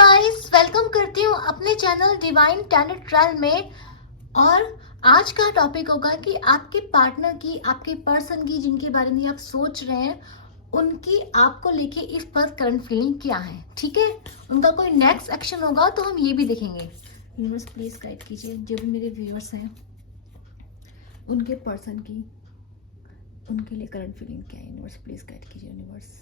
Guys, welcome करती हूँ अपने चैनल डिवाइन टैलेंट ट्रायल में। और आज का टॉपिक होगा कि आपके पार्टनर की, आपके पर्सन की जिनके बारे में आप सोच रहे हैं, उनकी आपको लेके इस पर करंट फीलिंग क्या है। ठीक है, उनका कोई नेक्स्ट एक्शन होगा तो हम ये भी देखेंगे। यूनिवर्स प्लीज गाइड कीजिए जो भी मेरे व्यूअर्स हैं, उनके पर्सन की, उनके लिए करंट फीलिंग क्या है। यूनिवर्स प्लीज गाइड कीजिए। यूनिवर्स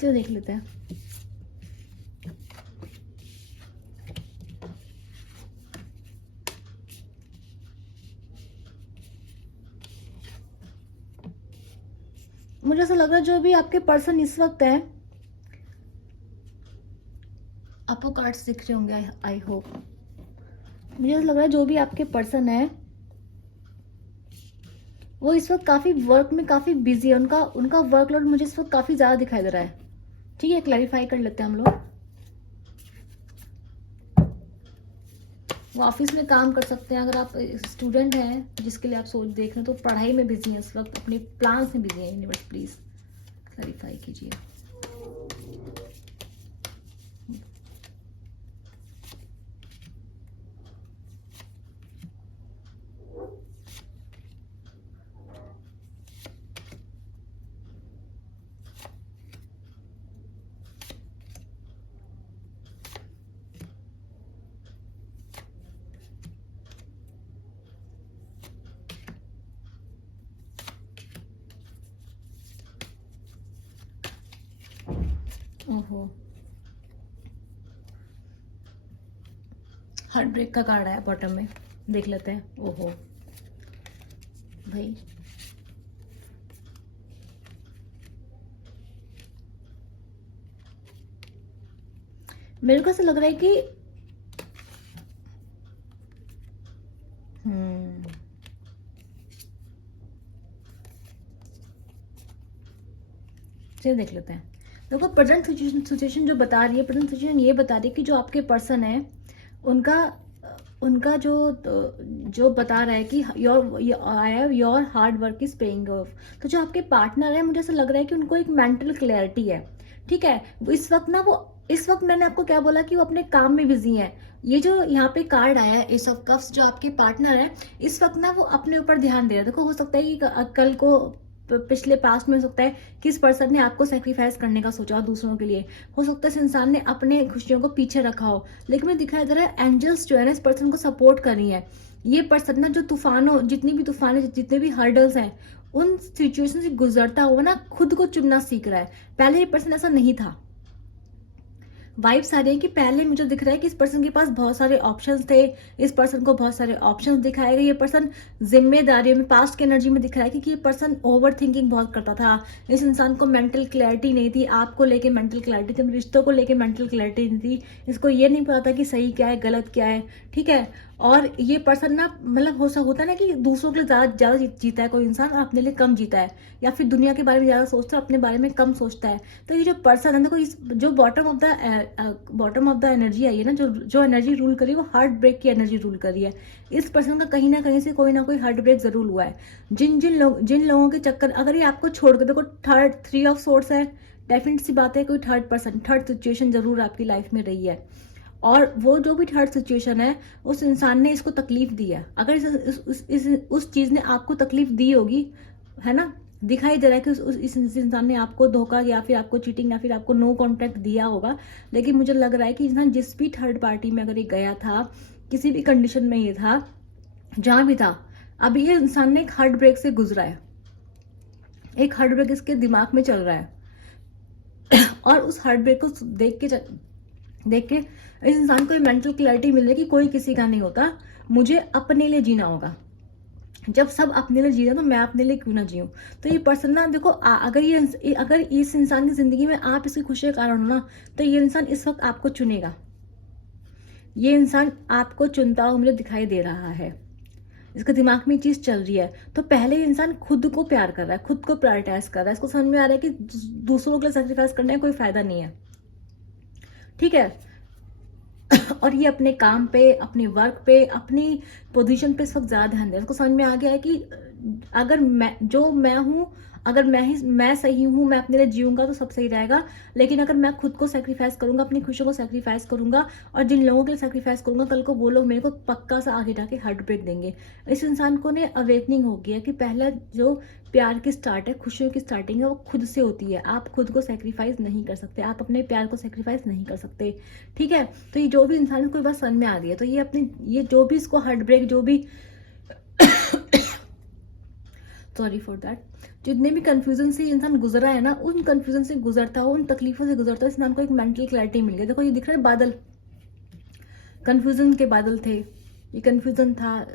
तो देख लेते हैं। मुझे ऐसा लग रहा है जो भी आपके पर्सन इस वक्त है, आपको कार्ड्स दिख रहे होंगे। I hope. मुझे ऐसा लग रहा है जो भी आपके पर्सन है वो इस वक्त काफी वर्क में काफी बिजी है। उनका उनका वर्कलोड मुझे इस वक्त काफी ज्यादा दिखाई दे रहा है। ठीक है, क्लैरिफाई कर लेते हैं हम लोग। वो ऑफिस में काम कर सकते हैं। अगर आप स्टूडेंट हैं जिसके लिए आप सोच देख रहे हैं, तो पढ़ाई में बिजी हैं इस वक्त, अपने प्लान में बिजी हैं। यूनिवर्स प्लीज क्लैरिफाई कीजिए। ओहो, हार्ट ब्रेक का कार्ड आया बॉटम में, देख लेते हैं। ओहो भाई, मेरे को ऐसा लग रहा है कि चलिए देख लेते हैं। देखो, प्रेजेंट सिचुएशन जो बता रही है, प्रेजेंट सिचुएशन ये बता रही है कि जो आपके पर्सन है उनका उनका जो बता रहा है कि your hard work is paying off. तो जो आपके पार्टनर है, मुझे ऐसा लग रहा है कि उनको एक मेंटल क्लैरिटी है। ठीक है, वो इस वक्त ना, वो इस वक्त मैंने आपको क्या बोला कि वो अपने काम में बिजी है। ये जो यहाँ पे कार्ड आया है एस ऑफ कप्स, जो आपके पार्टनर है इस वक्त ना वो अपने ऊपर ध्यान दे रहे हैं। देखो, हो सकता है कि कल को पिछले पास्ट में हो सकता है कि इस पर्सन ने आपको सेक्रीफाइस करने का सोचा हो दूसरों के लिए। हो सकता है इस इंसान ने अपने खुशियों को पीछे रखा हो। लेकिन मुझे दिखाई दे रहा है एंजल्स जो है ना इस पर्सन को सपोर्ट कर रही है। ये पर्सन ना जो तूफानों, जितनी भी तूफान, जितने भी हर्डल्स हैं, उन सिचुएशन से गुजरता हुआ ना खुद को चुनना सीख रहा है। पहले ये पर्सन ऐसा नहीं था। वाइब्स आ रही है कि पहले मुझे दिख रहा है कि इस पर्सन के पास बहुत सारे ऑप्शंस थे, इस पर्सन को बहुत सारे ऑप्शंस दिखाए गए। ये पर्सन जिम्मेदारियों में, पास्ट की एनर्जी में दिख रहा है कि ये पर्सन ओवर थिंकिंग बहुत करता था। इस इंसान को मेंटल क्लैरिटी नहीं थी, आपको लेके मेंटल क्लैरिटी थी, रिश्तों को लेके मेंटल क्लैरिटी नहीं थी। इसको ये नहीं पता था कि सही क्या है, गलत क्या है। ठीक है, और ये पर्सन ना, मतलब होता है ना कि दूसरों के लिए ज्यादा जीता है कोई इंसान और अपने लिए कम जीता है, या फिर दुनिया के बारे में ज्यादा सोचता है, अपने बारे में कम सोचता है। तो ये जो पर्सन है, देखो इस जो बॉटम ऑफ द एनर्जी आई है ना, जो एनर्जी रूल करी है वो हार्ट ब्रेक की एनर्जी रूल करी है। इस पर्सन का कहीं ना कहीं से कोई ना कोई हार्ट ब्रेक जरूर हुआ है। जिन लोगों के चक्कर, अगर ये आपको छोड़कर, देखो थर्ड, 3 ऑफ सोर्स है, डेफिनेट सी बात है कोई थर्ड सिचुएशन जरूर आपकी लाइफ में रही है। और वो जो भी थर्ड सिचुएशन है, उस इंसान ने इसको तकलीफ दी है। अगर उस चीज ने आपको तकलीफ दी होगी, है ना, दिखाई दे रहा है कि इस इंसान ने आपको धोखा, या फिर आपको चीटिंग, या फिर आपको नो कॉन्टैक्ट दिया होगा। लेकिन मुझे लग रहा है कि इंसान जिस भी थर्ड पार्टी में अगर ये गया था, किसी भी कंडीशन में ये था, जहां भी था, अभी ये इंसान ने एक हार्ट ब्रेक से गुजरा है। एक हार्ट ब्रेक इसके दिमाग में चल रहा है। और उस हार्ट ब्रेक को देख के इस इंसान को मेंटल क्लैरिटी मिल रही है कि कोई किसी का नहीं होता, मुझे अपने लिए जीना होगा। जब सब अपने लिए जी रहे तो मैं अपने लिए क्यों ना जीऊं। तो ये पर्सन ना, देखो, अगर इस इंसान की जिंदगी में आप इसकी खुशी का कारण हो ना, तो ये इंसान इस वक्त आपको चुनेगा। ये इंसान आपको चुनता हुआ मुझे दिखाई दे रहा है, इसके दिमाग में ये चीज़ चल रही है। तो पहले ये इंसान खुद को प्यार कर रहा है, खुद को प्रायोरिटाइज कर रहा है, इसको समझ में आ रहा है कि दूसरों के लिए सेक्रीफाइस करने का कोई फायदा नहीं है, ठीक है। और ये अपने काम पे, अपने वर्क पे, अपनी पोजीशन पे इस वक्त ज़्यादा ध्यान दे रहा है। उसको समझ में आ गया है कि अगर मैं हूँ, अगर मैं सही हूँ, मैं अपने लिए जीऊँगा तो सब सही रहेगा। लेकिन अगर मैं खुद को सैक्रिफाइस करूँगा, अपनी खुशियों को सैक्रिफाइस करूँगा और जिन लोगों के लिए सैक्रिफाइस करूँगा, कल को वो लोग मेरे को पक्का सा आगे जाके हार्ट ब्रेक देंगे। इस इंसान को ने अवेकनिंग हो गया कि पहला जो प्यार की स्टार्ट है, खुशियों की स्टार्टिंग है, वो खुद से होती है। आप खुद को सैक्रिफाइस नहीं कर सकते, आप अपने प्यार को सैक्रिफाइस नहीं कर सकते, ठीक है। तो ये जो भी इंसान को बस समझ में आ गया, तो ये जो भी इसको हार्ट ब्रेक, जो भी सॉरी फॉर दैट, जितने भी कंफ्यूजन से इंसान गुजरा है ना, उन कंफ्यूजन से गुजरता हो, उन तकलीफों से गुजरता हो, इस इंसान को एक मेंटल क्लैरिटी मिल गई। देखो ये दिख रहा है बादल, कंफ्यूजन के बादल थे, ये कंफ्यूजन था,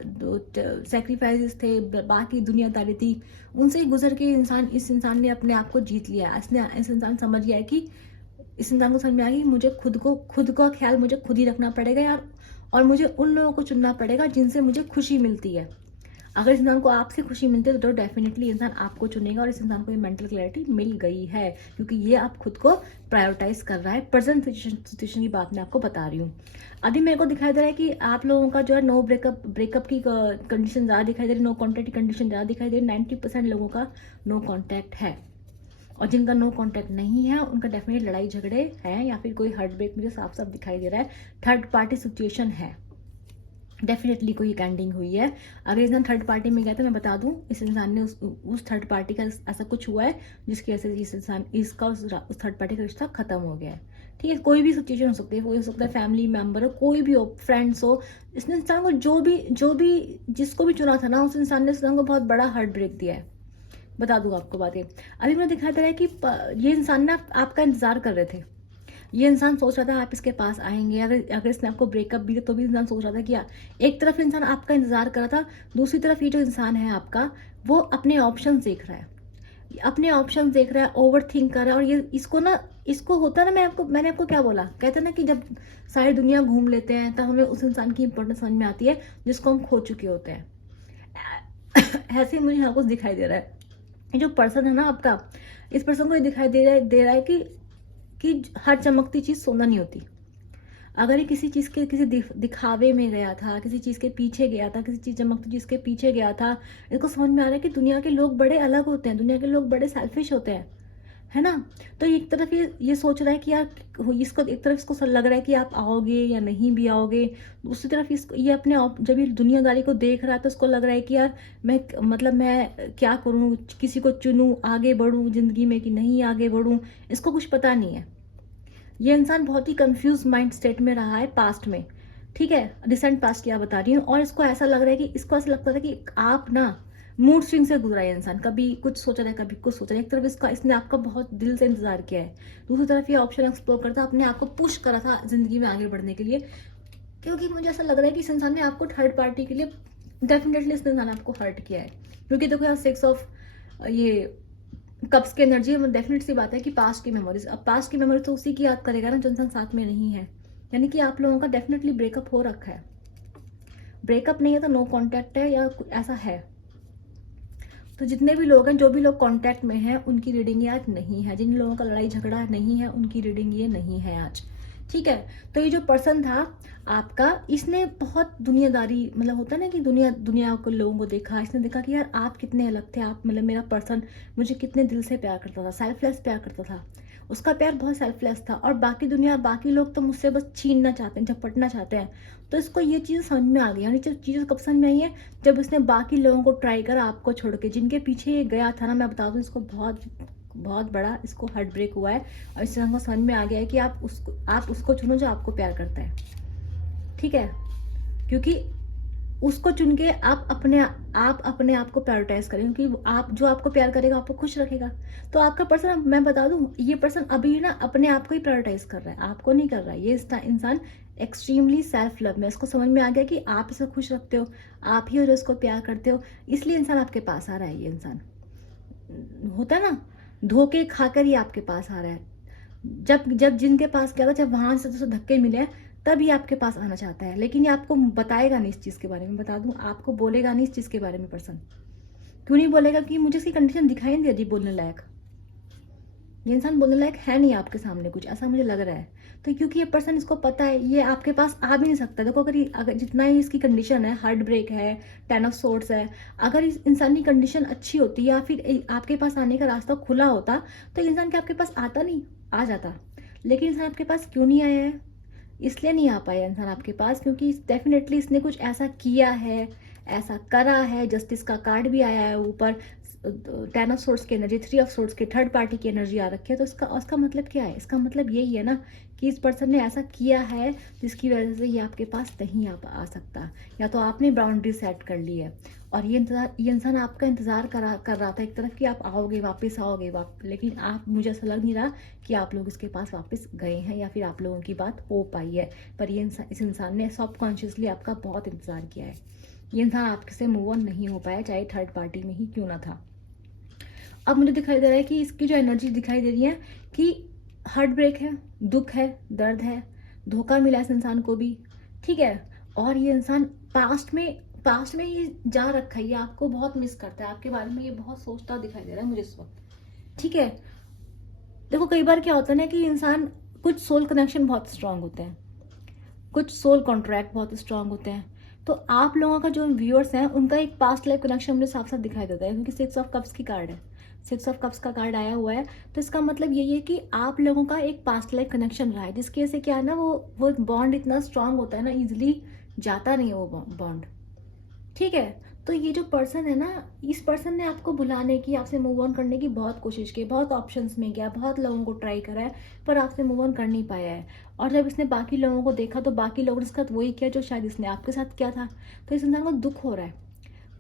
सेक्रीफाइसेस थे, बाकी दुनियादारी थी, उनसे ही गुजर के इस इंसान ने अपने आप को जीत लिया। इस इंसान समझ गया है कि इस इंसान को समझ में आ गया कि मुझे खुद का ख्याल मुझे खुद ही रखना पड़ेगा यार, और मुझे उन लोगों को चुनना पड़ेगा जिनसे मुझे खुशी मिलती है। अगर इस इंसान को आपसे खुशी मिलती है तो डेफिनेटली इंसान आपको चुनेगा, और इस इंसान को ये मेंटल क्लैरिटी मिल गई है क्योंकि ये आप खुद को प्रायोरिटाइज कर रहा है। प्रेजेंट सिचुएशन की बात मैं आपको बता रही हूँ। अभी मेरे को दिखाई दे रहा है कि आप लोगों का जो है नो ब्रेकअप की कंडीशन ज़्यादा दिखाई दे रही है, नो कॉन्टैक्ट की कंडीशन ज़्यादा दिखाई दे रही है। 90% लोगों का नो कॉन्टैक्ट है, और जिनका नो कॉन्टैक्ट नहीं है उनका डेफिनेट लड़ाई झगड़े हैं या फिर कोई हार्ट ब्रेक मुझे साफ साफ दिखाई दे रहा है। थर्ड पार्टी सिचुएशन है, डेफिनेटली कोई कैंडिंग हुई है। अगर इंसान थर्ड पार्टी में गया तो मैं बता दूं, इस इंसान ने उस थर्ड पार्टी का ऐसा कुछ हुआ है जिसकी वजह से इस इंसान इसका उस थर्ड पार्टी का रिश्ता खत्म हो गया है, ठीक है। कोई भी सिचुएशन हो सकती है, कोई हो सकता है फैमिली मेम्बर हो, कोई भी हो, फ्रेंड्स हो। इस इंसान को जो भी जिसको भी चुना था ना, उस इंसान ने इस इंसान को बहुत बड़ा हार्ट ब्रेक दिया है। बता दूं आपको बातें। अभी मुझे दिखाई दे रहा है कि ये इंसान ना आपका इंतजार कर रहे थे। ये इंसान सोच रहा था आप इसके पास आएंगे, अगर इसने आपको ब्रेकअप भी दिया तो भी इंसान सोच रहा था कि एक तरफ इंसान आपका इंतजार कर रहा था, दूसरी तरफ ये जो इंसान है आपका, वो अपने ऑप्शन देख रहा है, अपने ऑप्शन देख रहा है, ओवर थिंक कर रहा है। और ये इसको होता है ना, मैंने आपको क्या बोला, कहते हैं ना कि जब सारी दुनिया घूम लेते हैं तब हमें उस इंसान की इंपॉर्टेंस समझ में आती है जिसको हम खो चुके होते हैं। ऐसे ही मुझे यहाँ कुछ दिखाई दे रहा है। ये जो पर्सन है ना आपका, इस पर्सन को ये दिखाई दे रहा है कि हर चमकती चीज सोना नहीं होती। अगर ये किसी चीज के किसी दिखावे में गया था, किसी चीज के पीछे गया था, किसी चीज चमकती चीज के पीछे गया था, इसको समझ में आ रहा है कि दुनिया के लोग बड़े अलग होते हैं, दुनिया के लोग बड़े सेल्फिश होते हैं, है ना। तो एक तरफ ये सोच रहा है कि यार, इसको एक तरफ इसको लग रहा है कि आप आओगे या नहीं भी आओगे, दूसरी तरफ इसको ये अपने जब ये दुनियादारी को देख रहा है तो उसको लग रहा है कि यार मैं क्या करूं, किसी को चुनूं, आगे बढ़ूं जिंदगी में कि नहीं आगे बढ़ूं, इसको कुछ पता नहीं है। ये इंसान बहुत ही कंफ्यूज माइंड स्टेट में रहा है पास्ट में, ठीक है, रिसेंट पास्ट की बता रही हूँ। और इसको ऐसा लग रहा है कि इसको ऐसा लगता था कि आप ना मूड स्विंग से गुजरा है इंसान, कभी कुछ सोच रहा है, कभी कुछ सोच रहा है। एक तरफ इसने आपका बहुत दिल से इंतजार किया है, दूसरी तरफ ये ऑप्शन एक्सप्लोर करता, अपने आप को पुश करा था जिंदगी में आगे बढ़ने के लिए। क्योंकि मुझे ऐसा लग रहा है कि इस इंसान ने आपको थर्ड पार्टी के लिए डेफिनेटली इस इंसान ने आपको हर्ट किया है। क्योंकि देखो यहाँ 6 ऑफ ये कप्स की एनर्जी है, डेफिनेट सी बात है कि पास्ट की मेमोरीज, अब पास्ट की मेमोरी तो उसी की याद करेगा ना जो इंसान साथ में नहीं है। यानी कि आप लोगों का डेफिनेटली ब्रेकअप हो रखा है, ब्रेकअप नहीं है तो नो कॉन्टैक्ट है या ऐसा है। तो जितने भी लोग हैं, जो भी लोग कांटेक्ट में हैं, उनकी रीडिंग ये आज नहीं है। जिन लोगों का लड़ाई झगड़ा नहीं है, उनकी रीडिंग ये नहीं है आज, ठीक है। तो ये जो पर्सन था आपका, इसने बहुत दुनियादारी, मतलब होता है ना कि दुनिया को, लोगों को देखा, इसने देखा कि यार आप कितने अलग थे, आप मतलब मेरा पर्सन मुझे कितने दिल से प्यार करता था, सेल्फलेस प्यार करता था, उसका प्यार बहुत सेल्फलेस था। और बाकी दुनिया, बाकी लोग तो मुझसे बस छीनना चाहते हैं, झपटना चाहते हैं। तो इसको ये चीज़ समझ में आ गई। यानी चीज़ कब समझ में आई है, जब उसने बाकी लोगों को ट्राई करा आपको छोड़ के, जिनके पीछे ये गया था ना, मैं बता दूं इसको बहुत बड़ा इसको हार्ट ब्रेक हुआ है। और इस तरह को समझ में आ गया है कि आप उसको चुनो जो आपको प्यार करता है, ठीक है। क्योंकि उसको चुन के आप अपने आप को प्रायोरिटाइज करें, क्योंकि आप जो आपको प्यार करेगा आपको खुश रखेगा। तो आपका पर्सन, मैं बता दूं, ये पर्सन अभी ना अपने आप को ही प्रायोरिटाइज कर रहा है, आपको नहीं कर रहा है। ये इंसान एक्सट्रीमली सेल्फ लव में, इसको समझ में आ गया कि आप इसे खुश रखते हो, आप ही हो जो इसको प्यार करते हो, इसलिए इंसान आपके पास आ रहा है। ये इंसान होता है ना, धोखे खाकर ही आपके पास आ रहा है। जब जिनके पास गया था, जब वहां से तो धक्के मिले, तब ये आपके पास आना चाहता है, लेकिन ये आपको बताएगा नहीं इस चीज़ के बारे में। बता दूँ, आपको बोलेगा नहीं इस चीज़ के बारे में पर्सन। क्यों नहीं बोलेगा? कि मुझे इसकी कंडीशन दिखाई नहीं दे रही बोलने लायक। ये इंसान बोलने लायक है नहीं आपके सामने कुछ, ऐसा मुझे लग रहा है। तो क्योंकि ये पर्सन, इसको पता है ये आपके पास आ भी नहीं सकता। देखो, अगर जितना ही इसकी कंडीशन है, हार्ट ब्रेक है, 10 ऑफ सोर्ड्स है, अगर इस इंसान की कंडीशन अच्छी होती या फिर आपके पास आने का रास्ता खुला होता, तो इंसान के आपके पास आता नहीं, आ जाता। लेकिन इंसान आपके पास क्यों नहीं आया है? इसलिए नहीं आ पाया इंसान आपके पास, क्योंकि डेफिनेटली इसने कुछ ऐसा किया है, ऐसा करा है। जस्टिस का कार्ड भी आया है ऊपर, 10 ऑफ सोर्ड्स की एनर्जी, 3 ऑफ सोर्ड्स की थर्ड पार्टी की एनर्जी आ रखी है। तो इसका मतलब क्या है? इसका मतलब यही है ना कि इस पर्सन ने ऐसा किया है जिसकी वजह से ये आपके पास नहीं आ सकता, या तो आपने बाउंड्री सेट कर ली है। और ये इंसान आपका इंतजार कर रहा था एक तरफ कि आप आओगे, वापस आओगे, लेकिन मुझे ऐसा लग नहीं रहा कि आप लोग इसके पास वापस गए हैं या फिर आप लोगों की बात हो पाई है। पर इस इंसान ने सबकॉन्शियसली आपका बहुत इंतजार किया है। ये इंसान आपसे मूव ऑन नहीं हो पाया, चाहे थर्ड पार्टी में ही क्यों ना था। अब मुझे दिखाई दे रहा है कि इसकी जो एनर्जी दिखाई दे रही है कि हार्ट ब्रेक है, दुख है, दर्द है, धोखा मिला इस इंसान को भी, ठीक है। और ये इंसान पास्ट में ये जा रखा है, ये आपको बहुत मिस करता है, आपके बारे में ये बहुत सोचता दिखाई दे रहा है मुझे इस वक्त, ठीक है। देखो, कई बार क्या होता है ना कि इंसान, कुछ सोल कनेक्शन बहुत स्ट्रांग होते हैं, कुछ सोल कॉन्ट्रैक्ट बहुत स्ट्रांग होते हैं। तो आप लोगों का जो व्यूअर्स हैं, उनका एक पास्ट लाइफ कनेक्शन मुझे साफ साफ दिखाई देता है, क्योंकि 6 ऑफ कप्स की कार्ड है, 6 ऑफ कप्स का कार्ड आया हुआ है। तो इसका मतलब यही है कि आप लोगों का एक पास्ट लाइफ कनेक्शन रहा है, जिसकी वजह से क्या है ना, वो बॉन्ड इतना स्ट्रांग होता है ना, इजिली जाता नहीं है वो बॉन्ड, ठीक है। तो ये जो पर्सन है ना, इस पर्सन ने आपको भुलाने की, आपसे मूव ऑन करने की बहुत कोशिश की, बहुत ऑप्शंस में गया, बहुत लोगों को ट्राई करा है, पर आपसे मूव ऑन कर नहीं पाया है। और जब इसने बाकी लोगों को देखा, तो बाकी लोगों ने इसके साथ वही किया जो शायद इसने आपके साथ किया था। तो इस इंसान को दुख हो रहा है।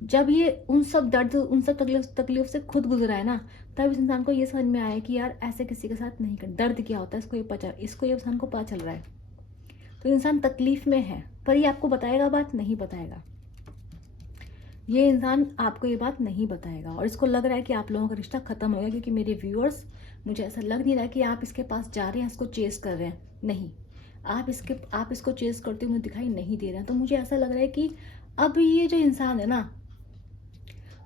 जब ये उन सब दर्द, उन सब तकलीफ से खुद गुजरा है ना, तब इस इंसान को ये समझ में आया कि यार ऐसे किसी के साथ नहीं कर, दर्द क्या होता है इसको ये इंसान को पता चल रहा है। तो इंसान तकलीफ में है, पर ये आपको बताएगा बात? नहीं बताएगा। ये इंसान आपको ये बात नहीं बताएगा, और इसको लग रहा है कि आप लोगों का रिश्ता खत्म हो गया, क्योंकि मेरे व्यूअर्स, मुझे ऐसा लग नहीं रहा कि आप इसके पास जा रहे हैं, इसको चेस कर रहे हैं। नहीं, आप इसको चेस करते हुए दिखाई नहीं दे रहे हैं। तो मुझे ऐसा लग रहा है कि अब ये जो इंसान है ना,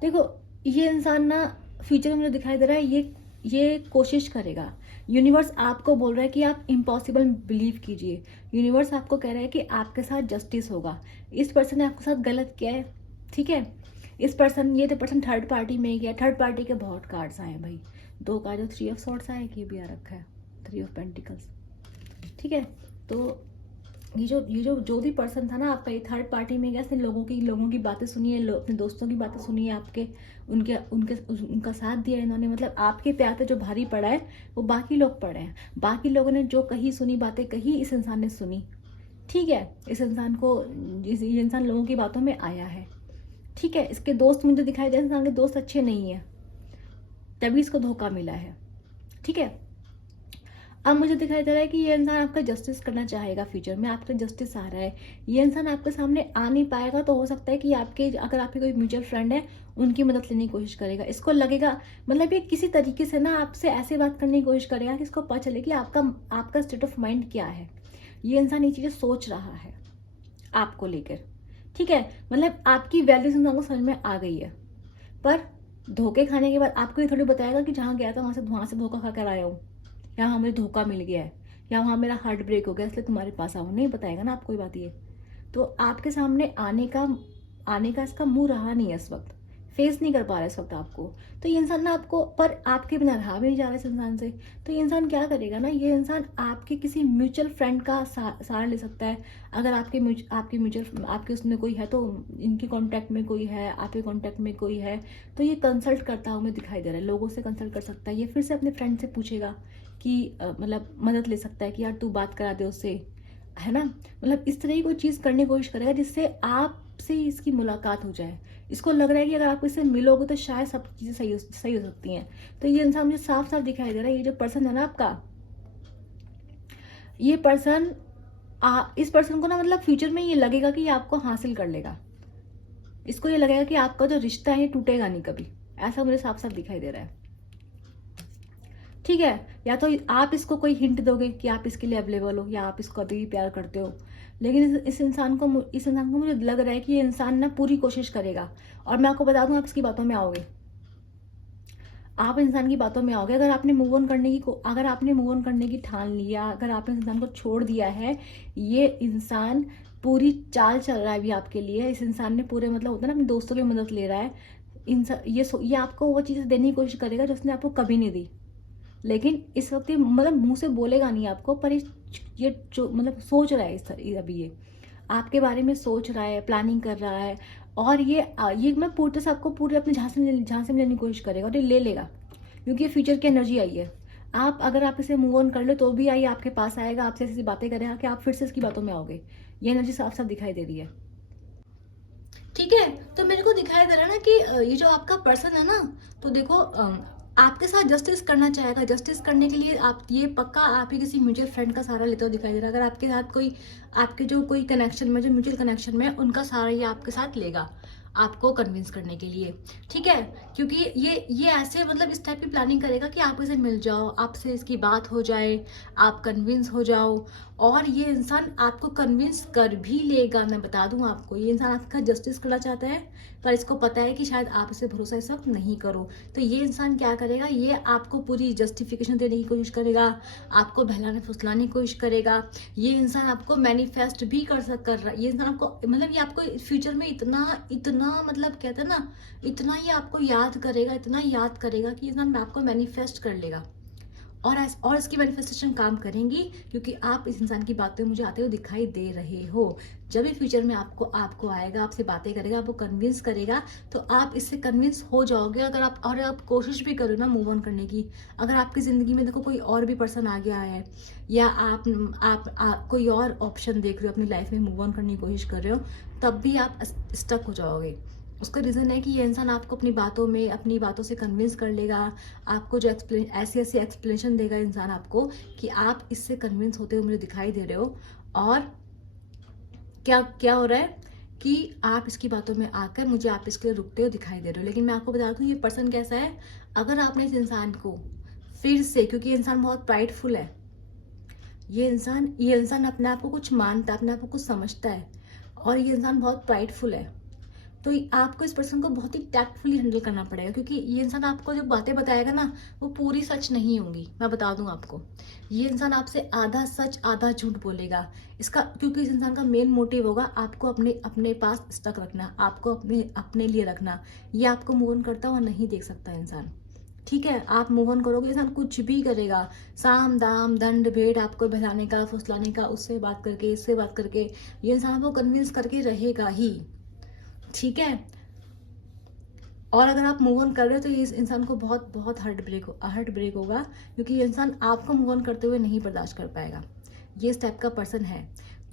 देखो, ये इंसान ना फ्यूचर में मुझे दिखाई दे रहा है, ये कोशिश करेगा। यूनिवर्स आपको बोल रहा है कि आप इम्पॉसिबल बिलीव कीजिए। यूनिवर्स आपको कह रहा है कि आपके साथ जस्टिस होगा। इस पर्सन ने आपके साथ गलत किया है, ठीक है। ये तो पर्सन थर्ड पार्टी में ही गया। थर्ड पार्टी के बहुत कार्ड्स आए हैं भाई, 2 कार्ड, 3 ऑफ सॉर्ड्स आए, ये भी आ रखा है, 3 ऑफ पेंटिकल्स, ठीक है। तो ये जो भी पर्सन था ना आपका, ये थर्ड पार्टी में गया, इसने लोगों की बातें सुनी है, अपने दोस्तों की बातें सुनी है, उनका साथ दिया इन्होंने। मतलब आपके प्यार पे जो भारी पड़ा है, वो बाकी लोग पड़े हैं। बाकी लोगों ने जो बातें कही, इस इंसान ने सुनी, ठीक है। ये इंसान लोगों की बातों में आया है, ठीक है। इसके दोस्त मुझे दिखाई दे, इंसान के दोस्त अच्छे नहीं है, तभी इसको धोखा मिला है, ठीक है। अब मुझे दिखाई दे रहा है कि ये इंसान आपका जस्टिस करना चाहेगा, फ्यूचर में आपका जस्टिस आ रहा है। ये इंसान आपके सामने आ नहीं पाएगा, तो हो सकता है कि अगर आपके कोई म्यूचुअल फ्रेंड है, उनकी मदद लेने की कोशिश करेगा। इसको लगेगा, मतलब ये किसी तरीके से ना आपसे ऐसे बात करने की कोशिश करेगा कि इसको पता चले कि आपका स्टेट ऑफ माइंड क्या है। ये इंसान ये चीज़ें सोच रहा है आपको लेकर, ठीक है। मतलब आपकी वैल्यूज इंसान को समझ में आ गई है, पर धोखे खाने के बाद आपको ये थोड़ी बताएगा कि जहाँ गया था वहाँ से धोखा खा कर आया हूँ, या वहाँ मुझे धोखा मिल गया है, या वहाँ मेरा हार्ट ब्रेक हो गया इसलिए तुम्हारे पास आऊँ। नहीं बताएगा ना आपको ये बात। ये तो आपके सामने आने का इसका मुंह रहा नहीं है इस वक्त, फेस नहीं कर पा रहा है इस वक्त आपको। तो ये इंसान ना आपको, पर आपके बिना रहा भी नहीं जा रहा है इस इंसान से। तो ये इंसान क्या करेगा ना, ये इंसान आपके किसी म्यूचुअल फ्रेंड का सहारा ले सकता है। अगर आपके उसमें कोई है, तो इनके कांटेक्ट में कोई है, आपके कांटेक्ट में कोई है, तो ये कंसल्ट करता हुआ दिखाई दे रहा है, लोगों से कंसल्ट कर सकता है। ये फिर से अपने फ्रेंड से पूछेगा कि मतलब मदद ले सकता है कि यार तू बात करा दे उससे, है ना। मतलब इस तरह की कोई चीज़ करने की कोशिश करेगा जिससे आपसे इसकी मुलाकात हो जाए। इसको लग रहा है कि अगर आप इससे मिलोगे तो शायद सब चीज़ें सही हो सकती हैं। तो ये इंसान मुझे साफ साफ दिखाई दे रहा है। ये जो पर्सन है ना आपका, ये पर्सन, इस पर्सन को ना, मतलब फ्यूचर में ये लगेगा कि ये आपको हासिल कर लेगा। इसको ये लगेगा कि आपका जो रिश्ता है ये टूटेगा नहीं कभी, ऐसा मुझे साफ साफ दिखाई दे रहा है, ठीक है। या तो आप इसको कोई हिंट दोगे कि आप इसके लिए अवेलेबल हो, या आप इसको अभी भी प्यार करते हो, लेकिन इस इंसान को मुझे लग रहा है कि ये इंसान ना पूरी कोशिश करेगा। और मैं आपको बता दूं, आप इसकी बातों में आओगे, आप इंसान की बातों में आओगे। अगर आपने मूव ऑन करने की ठान लिया, अगर आपने इस इंसान को छोड़ दिया है, ये इंसान पूरी चाल चल रहा है अभी आपके लिए। इस इंसान ने पूरे मतलब होता है ना, अपने दोस्तों की मदद ले रहा है। ये आपको वो चीज़ें देने की कोशिश करेगा जो उसने आपको कभी नहीं दी। लेकिन इस वक्त ये मतलब मुंह से बोलेगा नहीं आपको, पर ये जो मतलब सोच रहा है इस तरह, अभी ये आपके बारे में सोच रहा है, प्लानिंग कर रहा है। और ये मैं पूरे से आपको पूरे अपने झांसे में लेने की कोशिश करेगा, और ये ले लेगा, क्योंकि ये फ्यूचर की एनर्जी आई है। अगर आप इसे मूव ऑन कर लो तो भी आई आपके पास आएगा, आपसे ऐसी बातें करेगा कि आप फिर से इसकी बातों में आओगे। ये एनर्जी साफ साफ दिखाई दे रही है। ठीक है, तो मेरे को दिखाई दे रहा है ना कि ये जो आपका पर्सन है ना, तो देखो आपके साथ जस्टिस करना चाहेगा। जस्टिस करने के लिए आप ये पक्का आप ही किसी म्यूचुअल फ्रेंड का सहारा लेते हुए दिखाई दे रहा है। अगर आपके साथ कोई आपके जो कोई कनेक्शन में, जो म्यूचुअल कनेक्शन में, उनका सहारा ये आपके साथ लेगा आपको कन्विंस करने के लिए। ठीक है, क्योंकि ये ऐसे मतलब इस टाइप की प्लानिंग करेगा कि आप इसे मिल जाओ, आपसे इसकी बात हो जाए, आप कन्विंस हो जाओ। और ये इंसान आपको कन्विंस कर भी लेगा, मैं बता दूं आपको। ये इंसान आपका जस्टिस करना चाहता है, पर इसको पता है कि शायद आप इसे भरोसा इस वक्त नहीं करो। तो ये इंसान क्या करेगा, ये आपको पूरी जस्टिफिकेशन देने की कोशिश करेगा, आपको बहलाने फुसलाने की कोशिश करेगा। ये इंसान आपको मैनिफेस्ट भी कर रहा है। ये इंसान आपको मतलब ये आपको फ्यूचर में इतना मतलब कहते हैं ना, इतना ये आपको याद करेगा, इतना याद करेगा कि इंसान आपको मैनिफेस्ट कर लेगा। और इसकी मैनिफेस्टेशन काम करेंगी, क्योंकि आप इस इंसान की बातें मुझे आते हुए दिखाई दे रहे हो। जब भी फ्यूचर में आपको आएगा, आपसे बातें करेगा, आपको कन्विंस करेगा, तो आप इससे कन्विंस हो जाओगे। अगर आप कोशिश भी करो ना मूव ऑन करने की, अगर आपकी ज़िंदगी में देखो कोई और भी पर्सन आ गया है, या आप कोई और ऑप्शन देख रहे हो, अपनी लाइफ में मूव ऑन करने की कोशिश कर रहे हो, तब भी आप स्टक हो जाओगे। उसका रीज़न है कि ये इंसान आपको अपनी बातों से कन्विंस कर लेगा। आपको जो ऐसी एक्सप्लेनेशन देगा इंसान आपको, कि आप इससे कन्विंस होते हुए मुझे दिखाई दे रहे हो। और क्या हो रहा है कि आप इसकी बातों में आकर मुझे आप इसके लिए रुकते हुए दिखाई दे रहे हो। लेकिन मैं आपको बता दूं ये पर्सन कैसा है। अगर आपने इस इंसान को फिर से, क्योंकि ये इंसान बहुत प्राइडफुल है, ये इंसान अपने आप को कुछ मानता है, अपने आप को कुछ समझता है, और ये इंसान बहुत प्राइडफुल है। तो आपको इस पर्सन को बहुत ही टैक्टफुली हैंडल करना पड़ेगा, क्योंकि ये इंसान आपको जो बातें बताएगा ना, वो पूरी सच नहीं होंगी। मैं बता दूं आपको, ये इंसान आपसे आधा सच आधा झूठ बोलेगा। क्योंकि इस इंसान का मेन मोटिव होगा आपको अपने पास स्टक रखना, आपको अपने लिए रखना। ये आपको मूव ऑन करता हुआ नहीं देख सकता इंसान। ठीक है, आप मूव ऑन करोगे, इंसान कुछ भी करेगा, साम दाम दंड भेद, आपको बहलाने का, फुसलाने का, उससे बात करके, इससे बात करके, ये इंसान आपको कन्विंस करके रहेगा ही। ठीक है, और अगर आप मूव ऑन कर रहे हो तो ये इस इंसान को बहुत बहुत हार्ट ब्रेक होगा, क्योंकि ये इंसान आपको मूव ऑन करते हुए नहीं बर्दाश्त कर पाएगा। ये इस टाइप का पर्सन है।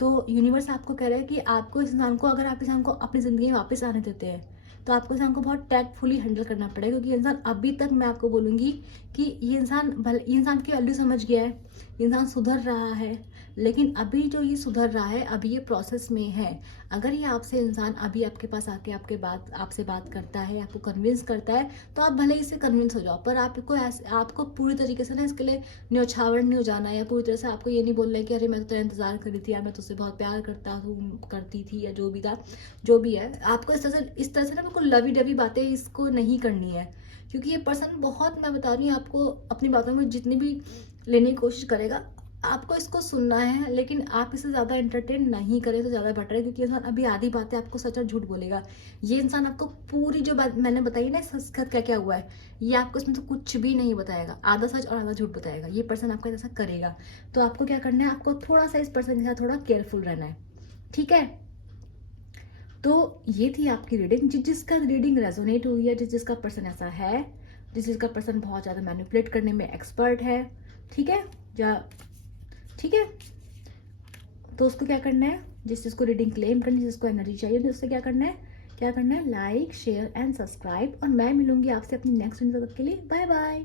तो यूनिवर्स आपको कह रहा है कि आपको इस इंसान को, अगर आप इस इंसान को अपनी ज़िंदगी में वापस आने देते हैं, तो आपको इंसान को बहुत टैक्टफुली हैंडल करना पड़ेगा। क्योंकि ये इंसान अभी तक, मैं आपको बोलूँगी कि ये इंसान की वैल्यू समझ गया है, ये इंसान सुधर रहा है। लेकिन अभी जो ये सुधर रहा है, अभी ये प्रोसेस में है। अगर ये इंसान अभी आपके पास आके आपसे बात करता है, आपको कन्विंस करता है, तो आप भले ही इससे कन्विंस हो जाओ, पर आपको पूरी तरीके से ना इसके लिए न्यौछावर नहीं हो जाना है, या पूरी तरह से आपको ये नहीं बोलना है कि अरे मैं तो तेरा इंतजार कर रही थी, या मैं तुझसे बहुत प्यार करती थी, या जो भी था, जो भी है। आपको इस तरह से ना बिल्कुल लवी डवी बातें इसको नहीं करनी है। क्योंकि ये पर्सन बहुत, मैं बता रही हूँ आपको, अपनी बातों में जितनी भी लेने की कोशिश करेगा, आपको इसको सुनना है, लेकिन आप इसे ज़्यादा एंटरटेन नहीं करें तो ज़्यादा बेटर है। क्योंकि इंसान अभी आधी बातें आपको सच और झूठ बोलेगा। ये इंसान आपको पूरी जो बात मैंने बताई ना, सच क्या क्या हुआ है, ये आपको इसमें तो कुछ भी नहीं बताएगा, आधा सच और आधा झूठ बताएगा। ये पर्सन आपका ऐसा करेगा। तो आपको क्या करना है, आपको थोड़ा सा इस पर्सन के साथ थोड़ा केयरफुल रहना है। ठीक है, तो ये थी आपकी रीडिंग। जिसका रीडिंग रेजोनेट हुई है, जिसका पर्सन ऐसा है, जिसका पर्सन बहुत ज़्यादा मैनिपुलेट करने में एक्सपर्ट है, ठीक है, ठीक है, तो उसको क्या करना है, जिसको रीडिंग क्लेम करनी है, जिसको एनर्जी चाहिए, तो उससे क्या करना है, लाइक शेयर एंड सब्सक्राइब। और मैं मिलूंगी आपसे अपनी नेक्स्ट वीडियो के लिए। Bye bye.